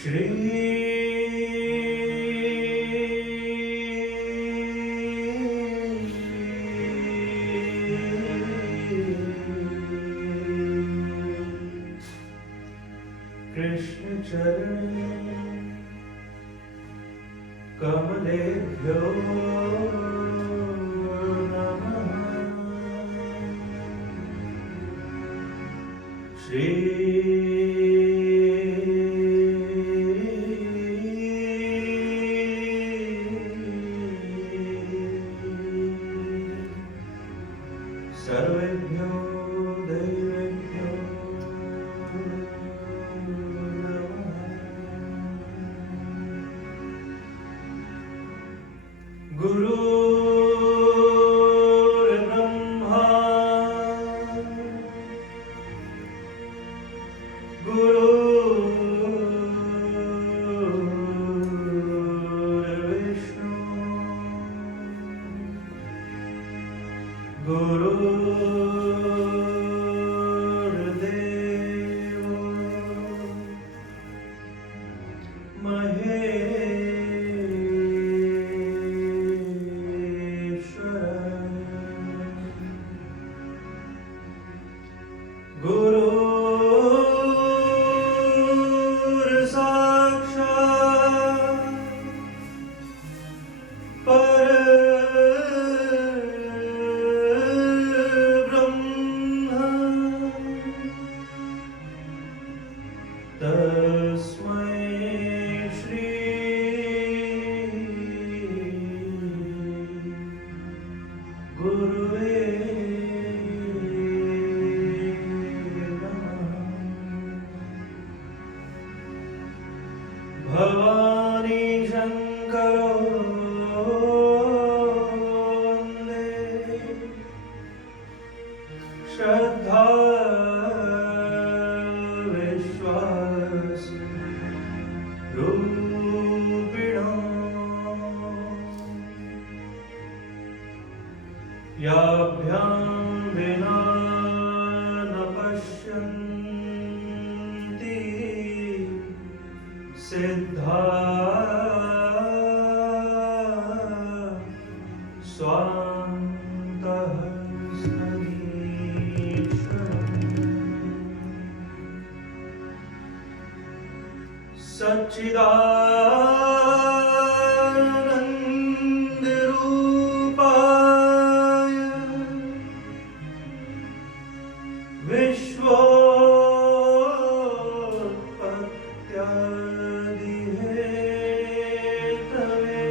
श्री कृष्ण चरण कमलेभ्यो नमः। श्री सर्वेभ्यो देवेभ्यो गुरुर्ब्रह्मा गुरुर्विष्णु गुरुर्देवो महेश्वरः। गुरुर्साक्षात् परब्रह्म तस्मै श्री गुरुवे नमः। भवानी शंकरो वन्दे श्रद्धा विश्वास रूपिणो याभ्यां विना न पश्यन्ति सिद्धा स्वान्तः सच्चिदानन्द रूपाय विश्वोत्पत्त्यादिहेतवे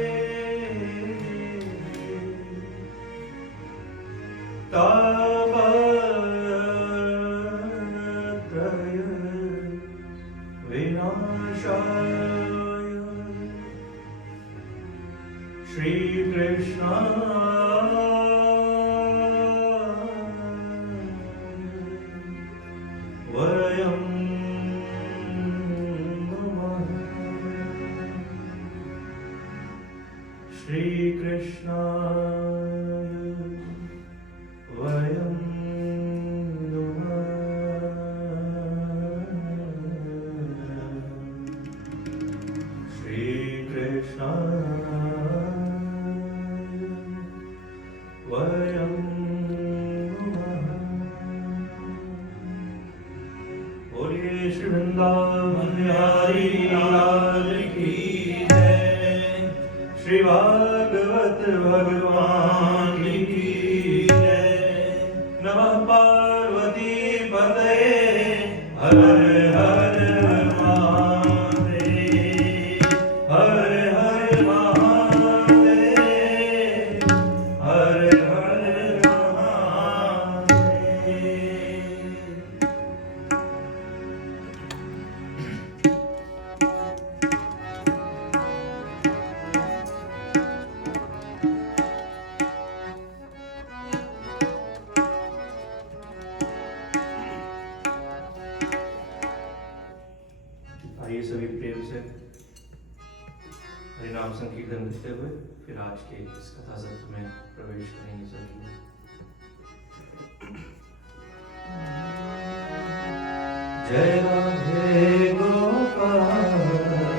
तापत्रय विनाशाय श्री कृष्णाय वयं नमः। श्री कृष्णाय वयं वयं नमः। बोलिए श्री वृंदावन बिहारी लाल की जय। श्री भागवत भगवान की जय। नमः पार्वती पतये हर हर महादेव। हर हर महादेव। हर हर महादेव। आइए सभी प्रेम से हरिनाम संकीर्तन करते हुए फिर आज के इस कथा सत्र में प्रवेश करेंगे सभी। जय राधे गोपाल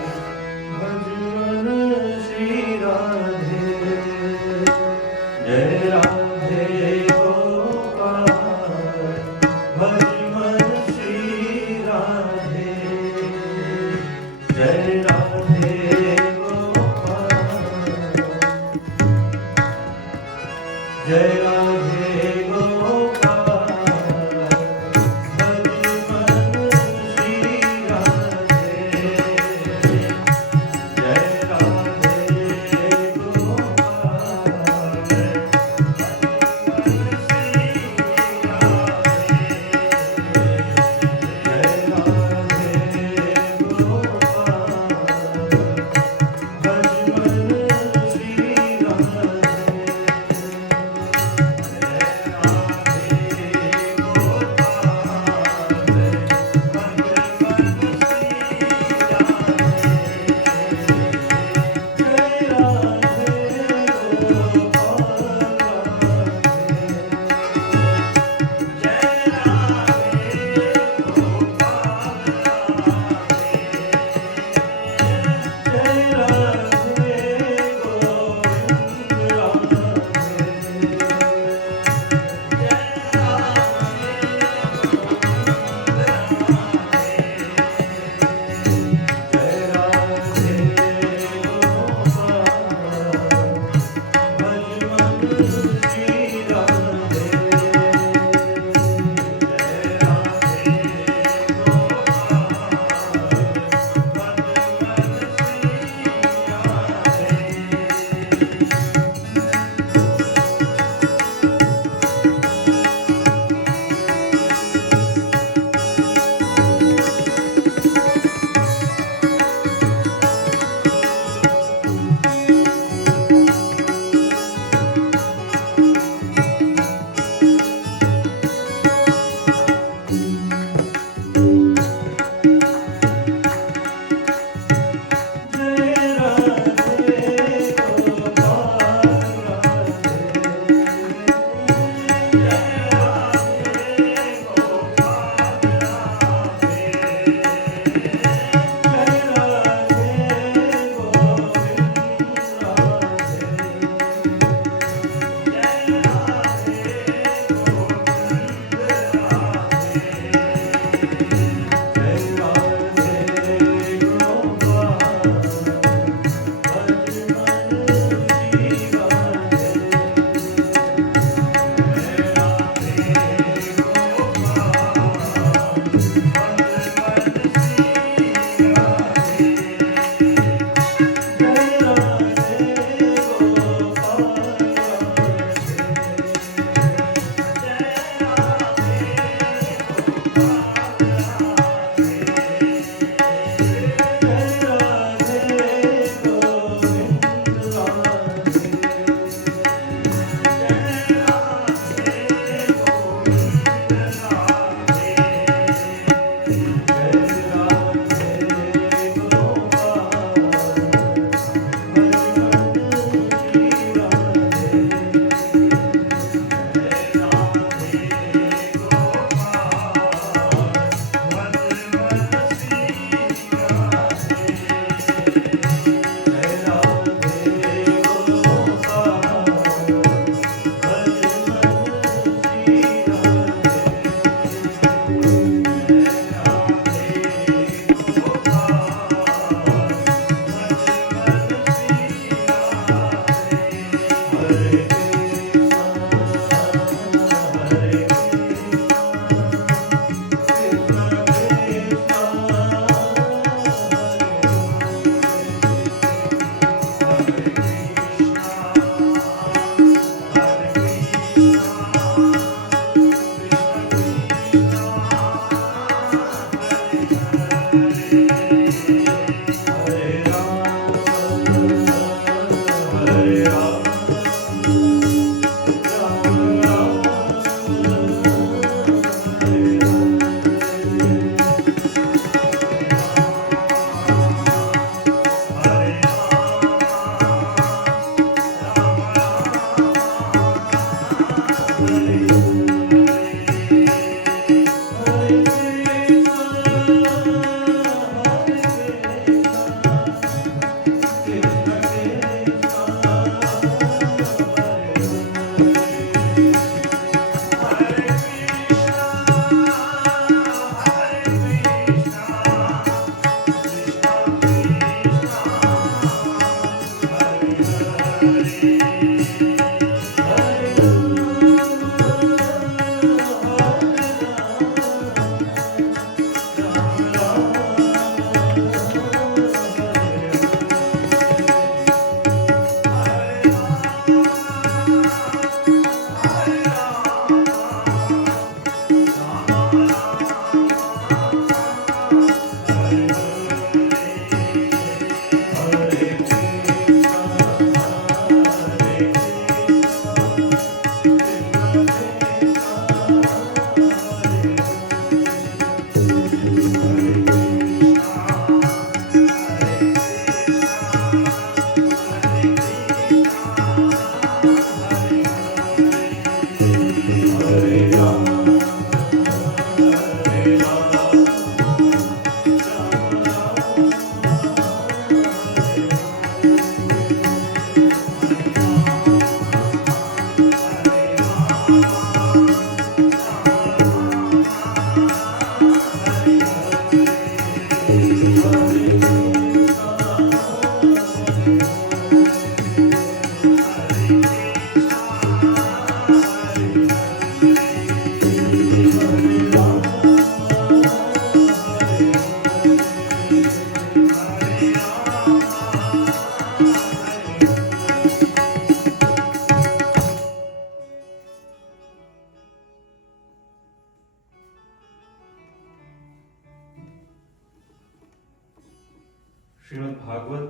श्रीमद् भागवत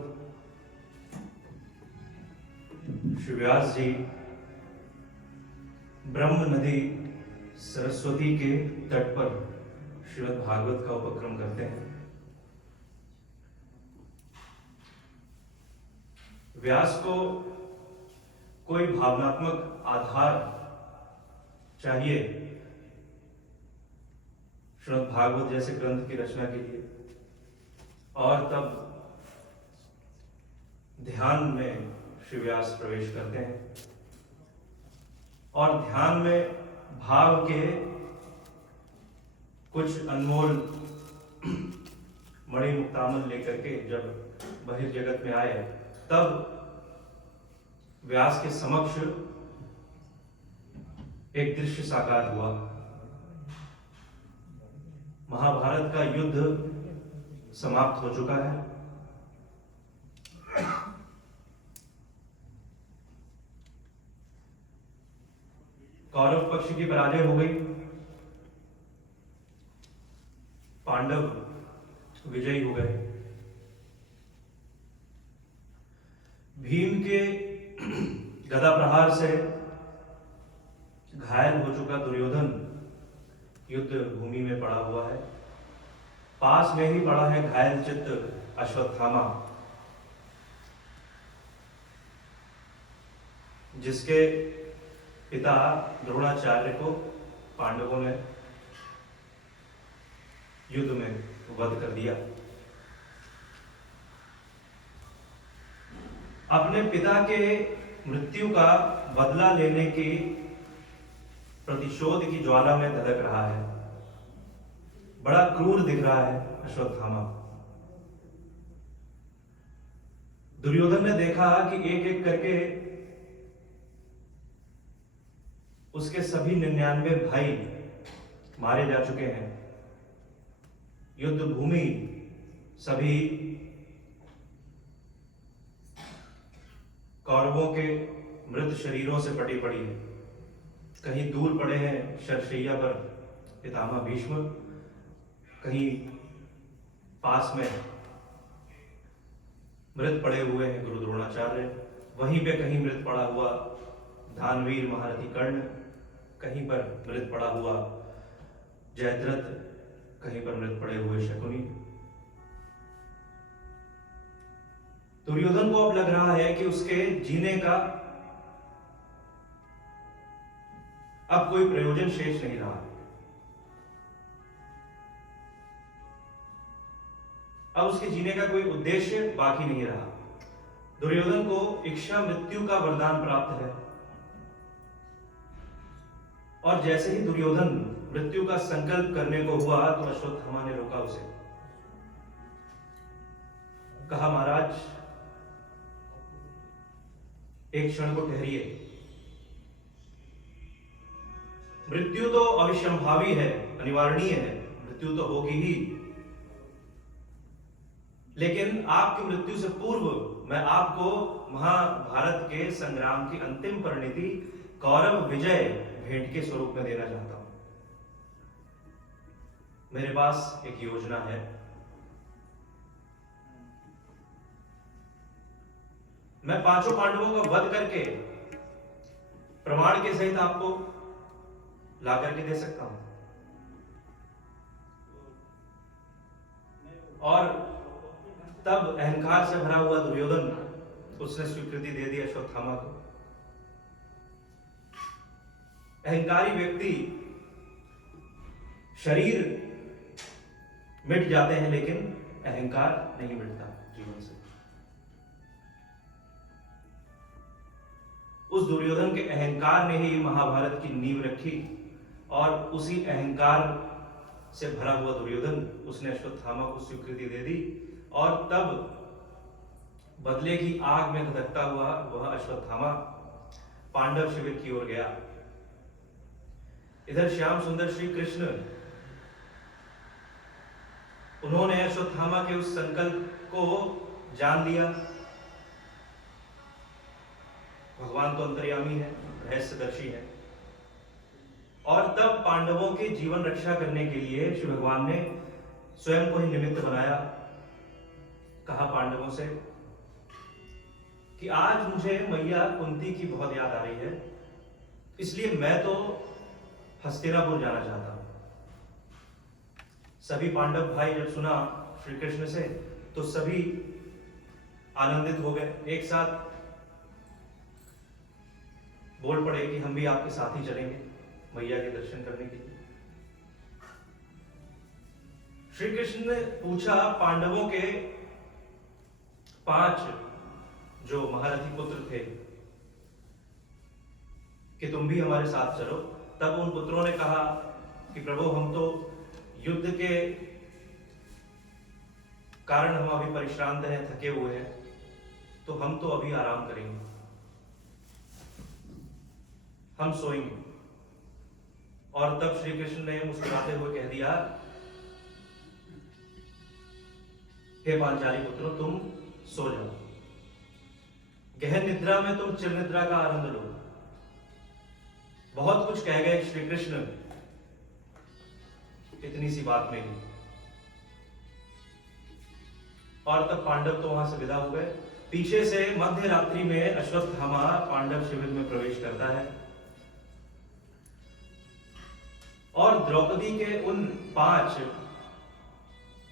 श्री व्यास जी ब्रह्म नदी सरस्वती के तट पर श्रीमद् भागवत का उपक्रम करते हैं। व्यास को कोई भावनात्मक आधार चाहिए श्रीमद् भागवत जैसे ग्रंथ की रचना के लिए, और तब ध्यान में श्री व्यास प्रवेश करते हैं और ध्यान में भाव के कुछ अनमोल मणि मुक्तामल लेकर के जब बहिर्जगत में आए, तब व्यास के समक्ष एक दृश्य साकार हुआ। महाभारत का युद्ध समाप्त हो चुका है। कौरव पक्ष की पराजय हो गई, पांडव विजयी हो गए। भीम के गदा प्रहार से घायल हो चुका दुर्योधन युद्ध भूमि में पड़ा हुआ है। पास में ही पड़ा है घायल चित्त अश्वत्थामा, जिसके पिता द्रोणाचार्य को पांडवों ने युद्ध में वध कर दिया। अपने पिता के मृत्यु का बदला लेने की प्रतिशोध की ज्वाला में धधक रहा है। बड़ा क्रूर दिख रहा है अश्वत्थामा। दुर्योधन ने देखा कि एक एक करके उसके सभी 99 भाई मारे जा चुके हैं। युद्ध भूमि सभी कौरवों के मृत शरीरों से पटी पड़ी है। कहीं दूर पड़े हैं शरशैया पर पितामह भीष्म, कहीं पास में मृत पड़े हुए हैं गुरु द्रोणाचार्य, वहीं पे कहीं मृत पड़ा हुआ दानवीर महारथी कर्ण, कहीं पर मृत पड़ा हुआ जयद्रथ, कहीं पर मृत पड़े हुए शकुनी। दुर्योधन को अब लग रहा है कि उसके जीने का अब कोई प्रयोजन शेष नहीं रहा। अब उसके जीने का कोई उद्देश्य बाकी नहीं रहा। दुर्योधन को इच्छा मृत्यु का वरदान प्राप्त है, और जैसे ही दुर्योधन मृत्यु का संकल्प करने को हुआ तो अश्वत्थामा ने रोका उसे। कहा, महाराज एक क्षण को ठहरिए। मृत्यु तो अविसंभावी है, अनिवार्य है, मृत्यु तो होगी ही, लेकिन आपकी मृत्यु से पूर्व मैं आपको महाभारत के संग्राम की अंतिम परिणति कौरव विजय भेंट के स्वरूप में देना चाहता हूं। मेरे पास एक योजना है। मैं पांचों पांडवों का वध करके प्रमाण के सहित आपको ला करके दे सकता हूं, और तब अहंकार से भरा हुआ दुर्योधन, उसने स्वीकृति दे दी अश्वत्थामा को। अहंकारी व्यक्ति शरीर मिट जाते हैं, लेकिन अहंकार नहीं मिटता जीवन से। उस दुर्योधन के अहंकार ने ही महाभारत की नींव रखी, और उसी अहंकार से भरा हुआ दुर्योधन, उसने अश्वत्थामा को स्वीकृति दे दी, और तब बदले की आग में धधकता हुआ वह अश्वत्थामा पांडव शिविर की ओर गया। इधर श्याम सुंदर श्री कृष्ण, उन्होंने अश्वत्थामा के उस संकल्प को जान लिया। भगवान तो अंतर्यामी है, रहस्यदर्शी है, और तब पांडवों के जीवन रक्षा करने के लिए श्री भगवान ने स्वयं को ही निमित्त बनाया। कहा पांडवों से कि आज मुझे मैया कुंती की बहुत याद आ रही है, इसलिए मैं तो हस्तिनापुर जाना चाहता हूं। सभी पांडव भाई जब सुना श्री कृष्ण से तो सभी आनंदित हो गए, एक साथ बोल पड़े कि हम भी आपके साथ ही चलेंगे मैया के दर्शन करने के लिए। श्री कृष्ण ने पूछा पांडवों के 5 जो महारथी पुत्र थे कि तुम भी हमारे साथ चलो। तब उन पुत्रों ने कहा कि प्रभु, हम तो युद्ध के कारण हम अभी परिश्रांत हैं, थके हुए हैं, तो हम तो अभी आराम करेंगे, हम सोएंगे। और तब श्री कृष्ण ने मुस्कुराते हुए कह दिया, हे पांचाली पुत्रों, तुम सो जाओ, गहन निद्रा में तुम चिर निद्रा का आनंद लो। बहुत कुछ कह गए श्री कृष्ण इतनी सी बात में ही, और तब पांडव तो वहां से विदा हो गए। पीछे से मध्य रात्रि में अश्वत्थामा पांडव शिविर में प्रवेश करता है, और द्रौपदी के उन 5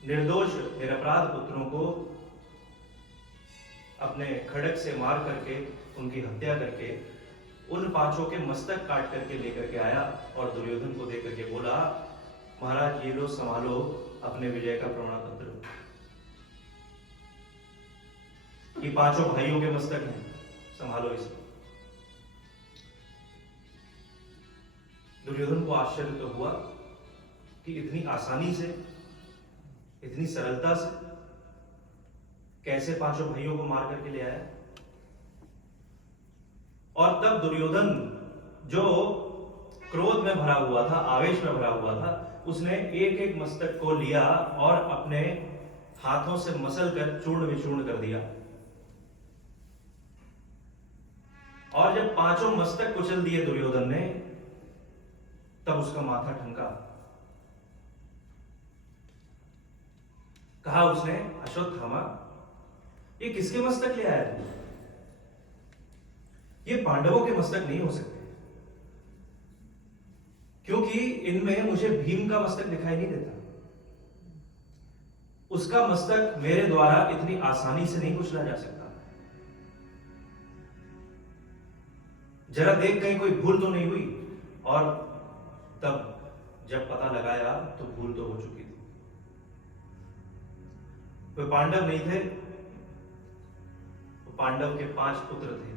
निर्दोष निरपराध पुत्रों को अपने खड्ग से मार करके, उनकी हत्या करके, उन 5 के मस्तक काट करके लेकर के आया, और दुर्योधन को देकर के बोला, महाराज ये लो, संभालो अपने विजय का प्रमाण पत्र। ये 5 भाइयों के मस्तक हैं, संभालो इसे। दुर्योधन को आश्चर्य तो हुआ कि इतनी आसानी से, इतनी सरलता से कैसे 5 भाइयों को मार करके ले आया। और तब दुर्योधन जो क्रोध में भरा हुआ था, आवेश में भरा हुआ था, उसने एक एक मस्तक को लिया और अपने हाथों से मसल कर चूर्ण विचूर्ण कर दिया। और जब 5 मस्तक कुचल दिए दुर्योधन ने, तब उसका माथा ठनका। कहा उसने, अश्वत्थामा, ये किसके मस्तक ले आया तू? ये पांडवों के मस्तक नहीं हो सकते, क्योंकि इनमें मुझे भीम का मस्तक दिखाई नहीं देता। उसका मस्तक मेरे द्वारा इतनी आसानी से नहीं कुचला जा सकता। जरा देख, कहीं कोई भूल तो नहीं हुई। और तब जब पता लगाया तो भूल तो हो चुकी थी। वे पांडव नहीं थे, वो पांडव के 5 पुत्र थे,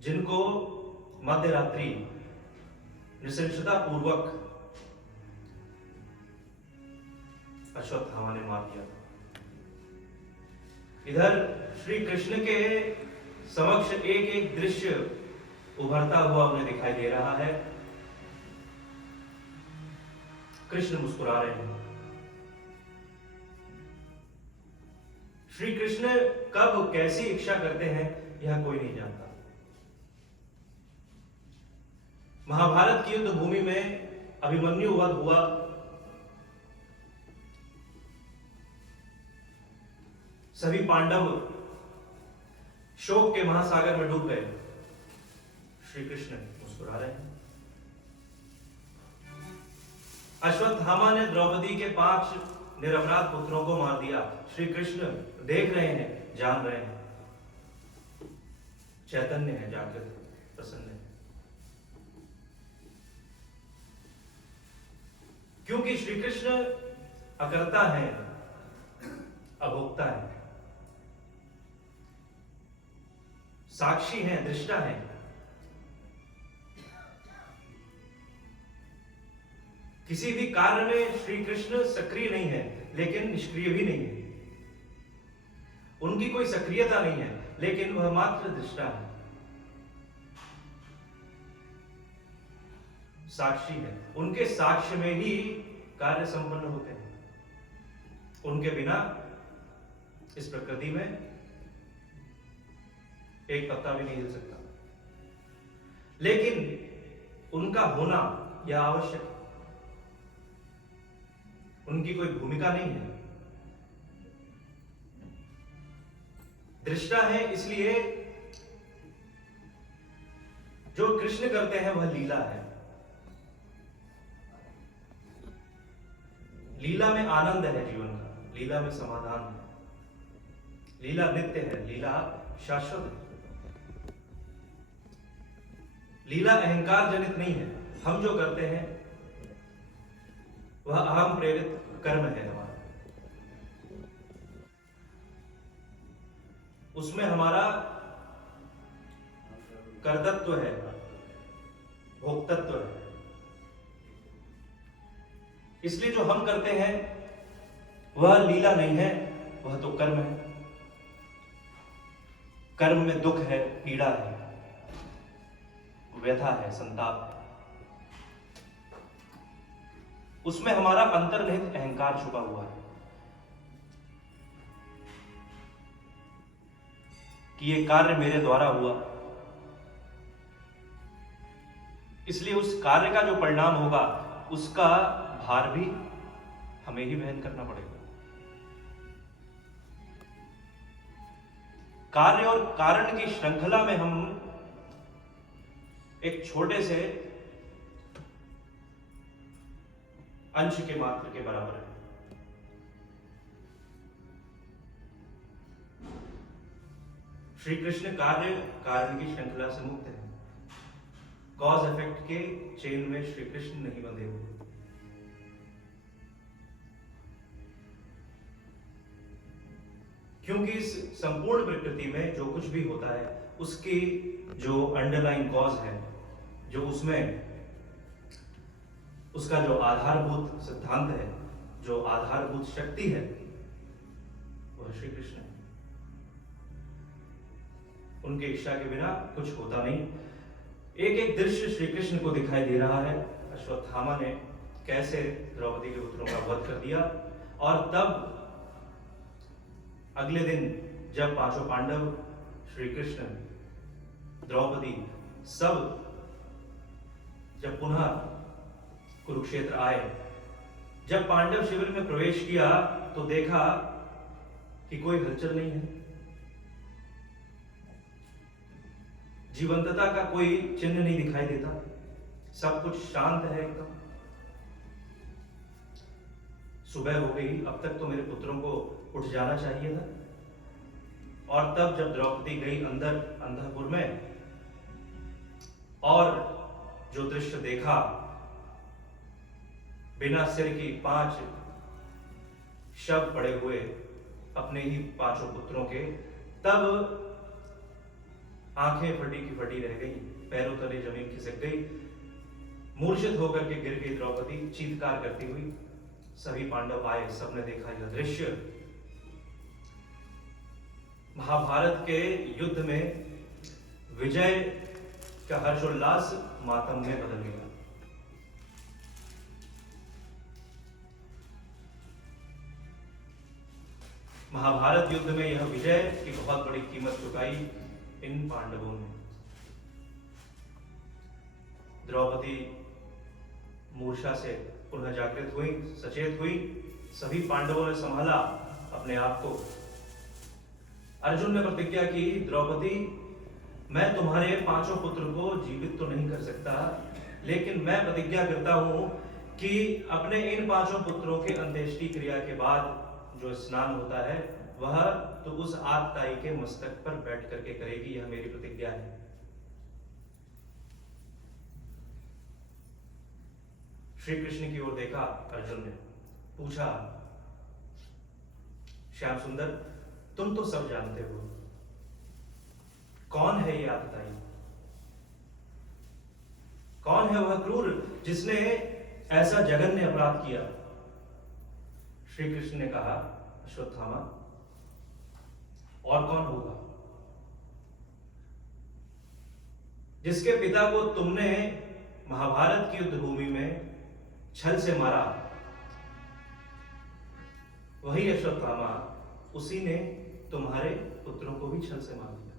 जिनको मध्यरात्रि नृशंसता पूर्वक अश्वत्थामा ने मार दिया था। इधर श्री कृष्ण के समक्ष एक एक दृश्य उभरता हुआ उन्हें दिखाई दे रहा है। कृष्ण मुस्कुरा रहे हैं। श्री कृष्ण कब कैसी इच्छा करते हैं यह कोई नहीं जानता। महाभारत की युद्ध भूमि में अभिमन्यु वध हुआ। सभी पांडव शोक के महासागर में डूब गए। श्री कृष्ण मुस्कुरा रहे हैं। अश्वत्थामा ने द्रौपदी के 5 निरपराध पुत्रों को मार दिया। श्री कृष्ण देख रहे हैं, जान रहे हैं, चैतन्य है, जागृत है, प्रसन्न है। क्योंकि श्री कृष्ण अकर्ता है, अभोक्ता है, साक्षी है, दृष्टा है। किसी भी कार्य में श्री कृष्ण सक्रिय नहीं है, लेकिन निष्क्रिय भी नहीं है। उनकी कोई सक्रियता नहीं है, लेकिन वह मात्र दृष्टा है, साक्षी है। उनके साक्ष्य में ही कार्य संपन्न होते हैं। उनके बिना इस प्रकृति में एक पत्ता भी नहीं हिल सकता। लेकिन उनका होना यह आवश्यक है। उनकी कोई भूमिका नहीं है। दृष्टा है, इसलिए जो कृष्ण करते हैं वह लीला है। लीला में आनंद है जीवन का, लीला में समाधान है। लीला नित्य है, लीला शाश्वत है। लीला अहंकार जनित नहीं है। हम जो करते हैं वह अहम प्रेरित कर्म है हमारा। उसमें हमारा कर्तृत्व है, भोक्तत्व है। इसलिए जो हम करते हैं वह लीला नहीं है, वह तो कर्म है। कर्म में दुख है, पीड़ा है, व्यथा है, संताप है। उसमें हमारा अंतर्निहित अहंकार छुपा हुआ है कि ये कार्य मेरे द्वारा हुआ, इसलिए उस कार्य का जो परिणाम होगा उसका भार भी हमें ही वहन करना पड़ेगा। कार्य और कारण की श्रृंखला में हम एक छोटे से अंश के मात्र के बराबर है। श्री कृष्ण कार्य कारण की श्रृंखला से मुक्त है। कॉज इफेक्ट के चेन में श्री कृष्ण नहीं बंधे हुए। क्योंकि इस संपूर्ण प्रकृति में जो कुछ भी होता है उसकी जो अंडरलाइन कॉज है, जो उसमें उसका जो आधारभूत सिद्धांत है, जो आधारभूत शक्ति है, वह श्री कृष्ण है। उनकी इच्छा के बिना कुछ होता नहीं। एक एक दृश्य श्री कृष्ण को दिखाई दे रहा है। अश्वत्थामा ने कैसे द्रौपदी के पुत्रों का वध कर दिया, और तब अगले दिन जब 5 पांडव, श्री कृष्ण, द्रौपदी सब जब पुनः कुरुक्षेत्र आए, जब पांडव शिविर में प्रवेश किया तो देखा कि कोई हलचल नहीं है, जीवंतता का कोई चिन्ह नहीं दिखाई देता, सब कुछ शांत है एकदम। सुबह हो गई, अब तक तो मेरे पुत्रों को उठ जाना चाहिए था। और तब जब द्रौपदी गई अंदर अंतःपुर में और जो दृश्य देखा, बिना सिर की 5 शव पड़े हुए अपने ही 5 पुत्रों के, तब आंखें फटी की फटी रह गई, पैरों तले जमीन खिसक गई, मूर्छित होकर के गिर गई द्रौपदी चीत्कार करती हुई। सभी पांडव आए, सबने देखा यह दृश्य। महाभारत के युद्ध में विजय का हर्षोल्लास मातम में बदल गया। महाभारत युद्ध में यह विजय की बहुत बड़ी कीमत चुकाई इन पांडवों ने। द्रौपदी मूर्छा से पुनः जागृत हुई, सचेत हुई। सभी पांडवों ने संभाला अपने आप को। अर्जुन ने प्रतिज्ञा की, द्रौपदी, मैं तुम्हारे 5 पुत्र को जीवित तो नहीं कर सकता, लेकिन मैं प्रतिज्ञा करता हूं कि अपने इन 5 पुत्रों के अंत्येष्टि क्रिया के बाद जो स्नान होता है वह तो उस आतताई के मस्तक पर बैठ करके करेगी। यह मेरी प्रतिज्ञा है। श्री कृष्ण की ओर देखा अर्जुन ने, पूछा, श्याम सुंदर, तुम तो सब जानते हो, कौन है ये आतताई? कौन है वह क्रूर जिसने ऐसा जघन्य अपराध किया? श्री कृष्ण ने कहा, अश्वत्थामा, और कौन होगा? जिसके पिता को तुमने महाभारत की युद्ध भूमि में छल से मारा, वही अश्वत्थामा, उसी ने तुम्हारे पुत्रों को भी छल से मार दिया।